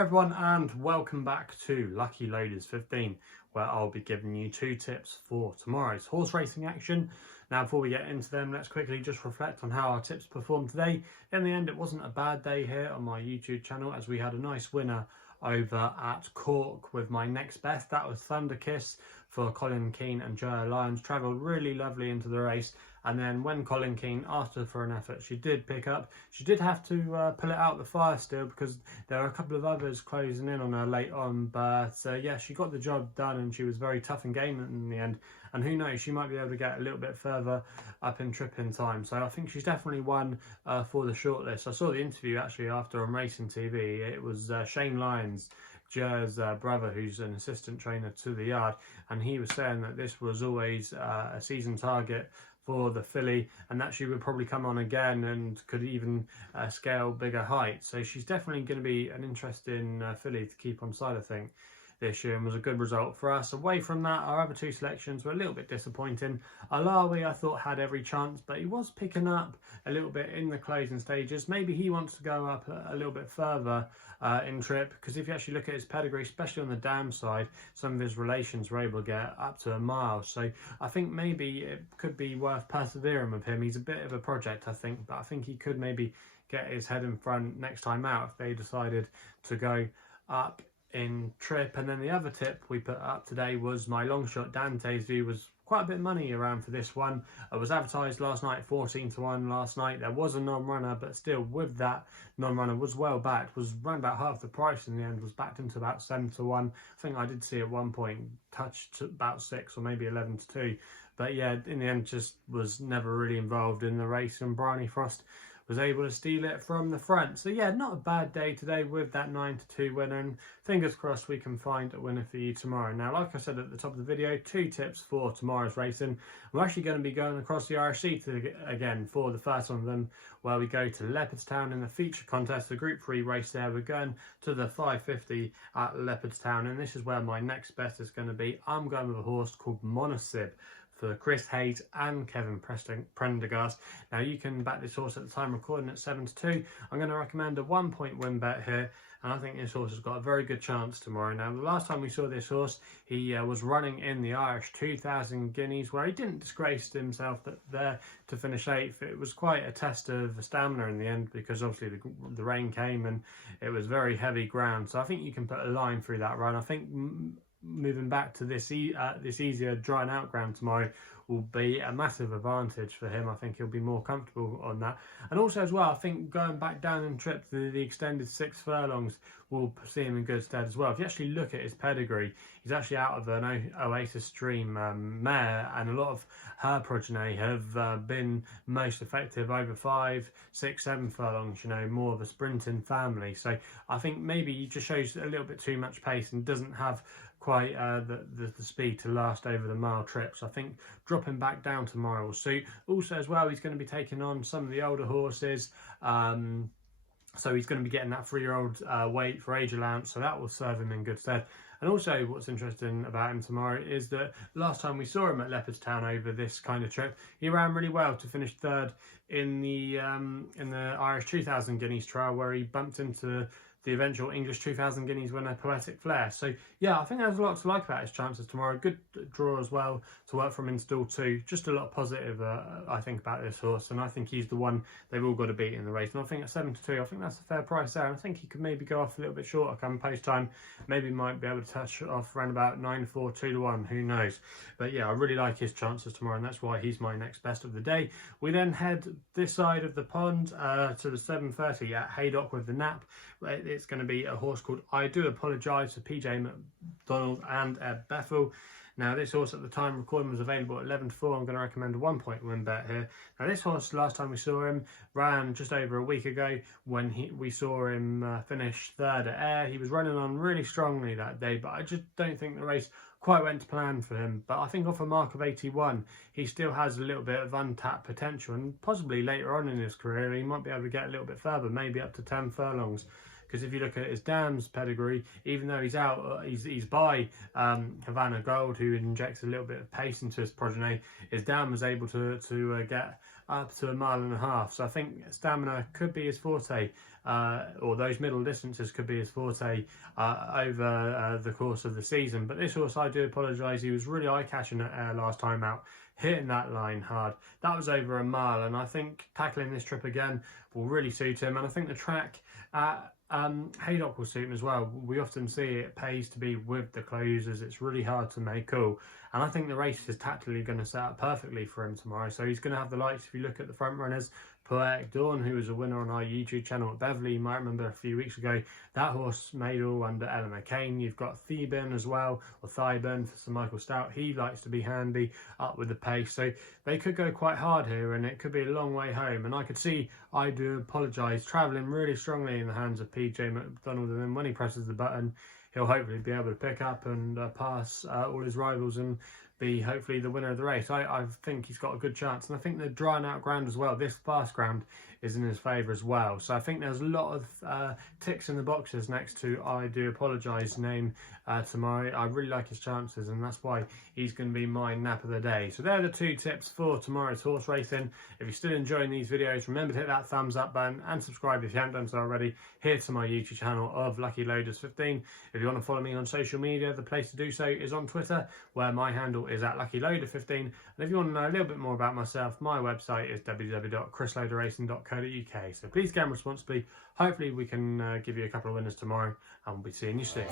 Hi everyone and welcome back to Lucky Loaders 15, where I'll be giving you 2 tips for tomorrow's horse racing action. Now before we get into them, let's quickly just reflect on how our tips performed today. In the end, it wasn't a bad day here on my YouTube channel, as we had a nice winner over at Cork with my next best. That was Thunder Kiss for Colin Keane and Joe Lyons. Travelled really lovely into the race, and then when Colin Keane asked her for an effort, she did pick up. She did have to pull it out the fire still, because there were a couple of others closing in on her late on, but yeah, she got the job done and she was very tough and game in the end. And who knows, she might be able to get a little bit further up in trip in time. So I think she's definitely one for the shortlist. I saw the interview actually after on Racing TV. It was Shane Lyons, Jer's brother, who's an assistant trainer to the yard, and he was saying that this was always a season target for the filly, and that she would probably come on again and could even scale bigger heights. So she's definitely going to be an interesting filly to keep on side, I think, this year, and was a good result for us. Away from that, our other 2 selections were a little bit disappointing. Alawi, I thought, had every chance, but he was picking up a little bit in the closing stages. Maybe he wants to go up a little bit further in trip, because if you actually look at his pedigree, especially on the dam side, some of his relations were able to get up to a mile. So I think maybe it could be worth persevering with him. He's a bit of a project, I think, but I think he could maybe get his head in front next time out if they decided to go up in trip. And then the other tip we put up today was my Longshot Dante's View. Was quite a bit of money around for this one. It was advertised last night 14-1 last night. There was a non-runner, but still with that non-runner was well backed, was around about half the price in the end, was backed into about 7-1. I think I did see at one point touched about 6 or maybe 11-2, but yeah, in the end just was never really involved in the race, and Bryony Frost was able to steal it from the front. So yeah, not a bad day today with that 9-2 winner, and fingers crossed we can find a winner for you tomorrow. Now, like I said at the top of the video, 2 tips for tomorrow's racing. We're actually going to be going across the Irish Sea again for the first one of them, where we go to Leopardstown in the feature contest, the Group 3 race there. We're going to the 550 at Leopardstown, and this is where my next best is going to be. I'm going with a horse called Monaasib for Chris Hayes and Kevin Prendergast. Now you can back this horse at the time recording at 7-2. I'm going to recommend a 1-point win bet here, and I think this horse has got a very good chance tomorrow. Now, the last time we saw this horse, he was running in the Irish 2000 Guineas, where he didn't disgrace himself there to finish 8th. It was quite a test of stamina in the end, because obviously the rain came and it was very heavy ground. So I think you can put a line through that run. I think moving back to this easier drying out ground tomorrow will be a massive advantage for him. I think he'll be more comfortable on that. And also as well, I think going back down in trip to the extended 6 furlongs will see him in good stead as well. If you actually look at his pedigree, he's actually out of an Oasis Stream mare, and a lot of her progeny have been most effective over 5, 6, 7 furlongs, you know, more of a sprinting family. So I think maybe he just shows a little bit too much pace and doesn't have quite the speed to last over the mile trips. I think dropping back down tomorrow will suit. Also as well, he's going to be taking on some of the older horses, so he's going to be getting that 3-year-old weight for age allowance, so that will serve him in good stead. And also what's interesting about him tomorrow is that last time we saw him at Leopardstown over this kind of trip, he ran really well to finish 3rd in the Irish 2000 Guineas trial, where he bumped into the eventual English 2000 Guineas winner, Poetic Flair. So yeah, I think there's a lot to like about his chances tomorrow. Good draw as well to work from in stall 2. Just a lot of positive, I think, about this horse, and I think he's the one they've all got to beat in the race. And I think at 7-2, I think that's a fair price there. I think he could maybe go off a little bit shorter come post time. Maybe might be able to touch off around about 9-4, 2-1. Who knows? But yeah, I really like his chances tomorrow, and that's why he's my next best of the day. We then head this side of the pond to the 7:30 at Haydock with the Nap. It's going to be a horse called Idoapologise for PJ McDonald and Ed Bethel. Now, this horse at the time recording was available at 11-4. I'm going to recommend a 1-point win bet here. Now, this horse, last time we saw him, ran just over a week ago when we saw him finish 3rd at Ayr. He was running on really strongly that day, but I just don't think the race quite went to plan for him. But I think off a mark of 81, he still has a little bit of untapped potential, and possibly later on in his career he might be able to get a little bit further, maybe up to 10 furlongs because if you look at his dam's pedigree, even though he's out, he's by Havana Gold, who injects a little bit of pace into his progeny. His dam was able to get up to 1.5 miles. So I think stamina could be his forte, or those middle distances could be his forte over the course of the season. But this horse, Idoapologise, he was really eye-catching at air last time out, hitting that line hard. That was over 1 mile, and I think tackling this trip again will really suit him. And I think the track at Haydock will suit him as well. We often see it pays to be with the closers. It's really hard to make cool, and I think the race is tactically going to set up perfectly for him tomorrow. So he's going to have the likes, if you look at the front runners, Poetic Dawn, who was a winner on our YouTube channel at Beverley, you might remember a few weeks ago. That horse made all under Eleanor Kane. You've got Theban as well, or Thiburn for Sir Michael Stout. He likes to be handy up with the pace. So they could go quite hard here, and it could be a long way home. And I could see Idoapologise travelling really strongly in the hands of PJ McDonald, and then when he presses the button, he'll hopefully be able to pick up and pass all his rivals and be hopefully the winner of the race. I think he's got a good chance, and I think the drying out ground as well, this fast ground, is in his favour as well. So I think there's a lot of ticks in the boxes next to Idoapologise name tomorrow. I really like his chances, and that's why he's going to be my nap of the day. So they're the 2 tips for tomorrow's horse racing. If you're still enjoying these videos, remember to hit that thumbs up button and subscribe if you haven't done so already here to my YouTube channel of Lucky Loaders 15. If you want to follow me on social media, the place to do so is on Twitter, where my handle is at LuckyLoader15. And if you want to know a little bit more about myself, my website is www.chrisloaderracing.co.uk. So please game responsibly. Hopefully we can give you a couple of winners tomorrow, and we'll be seeing you soon.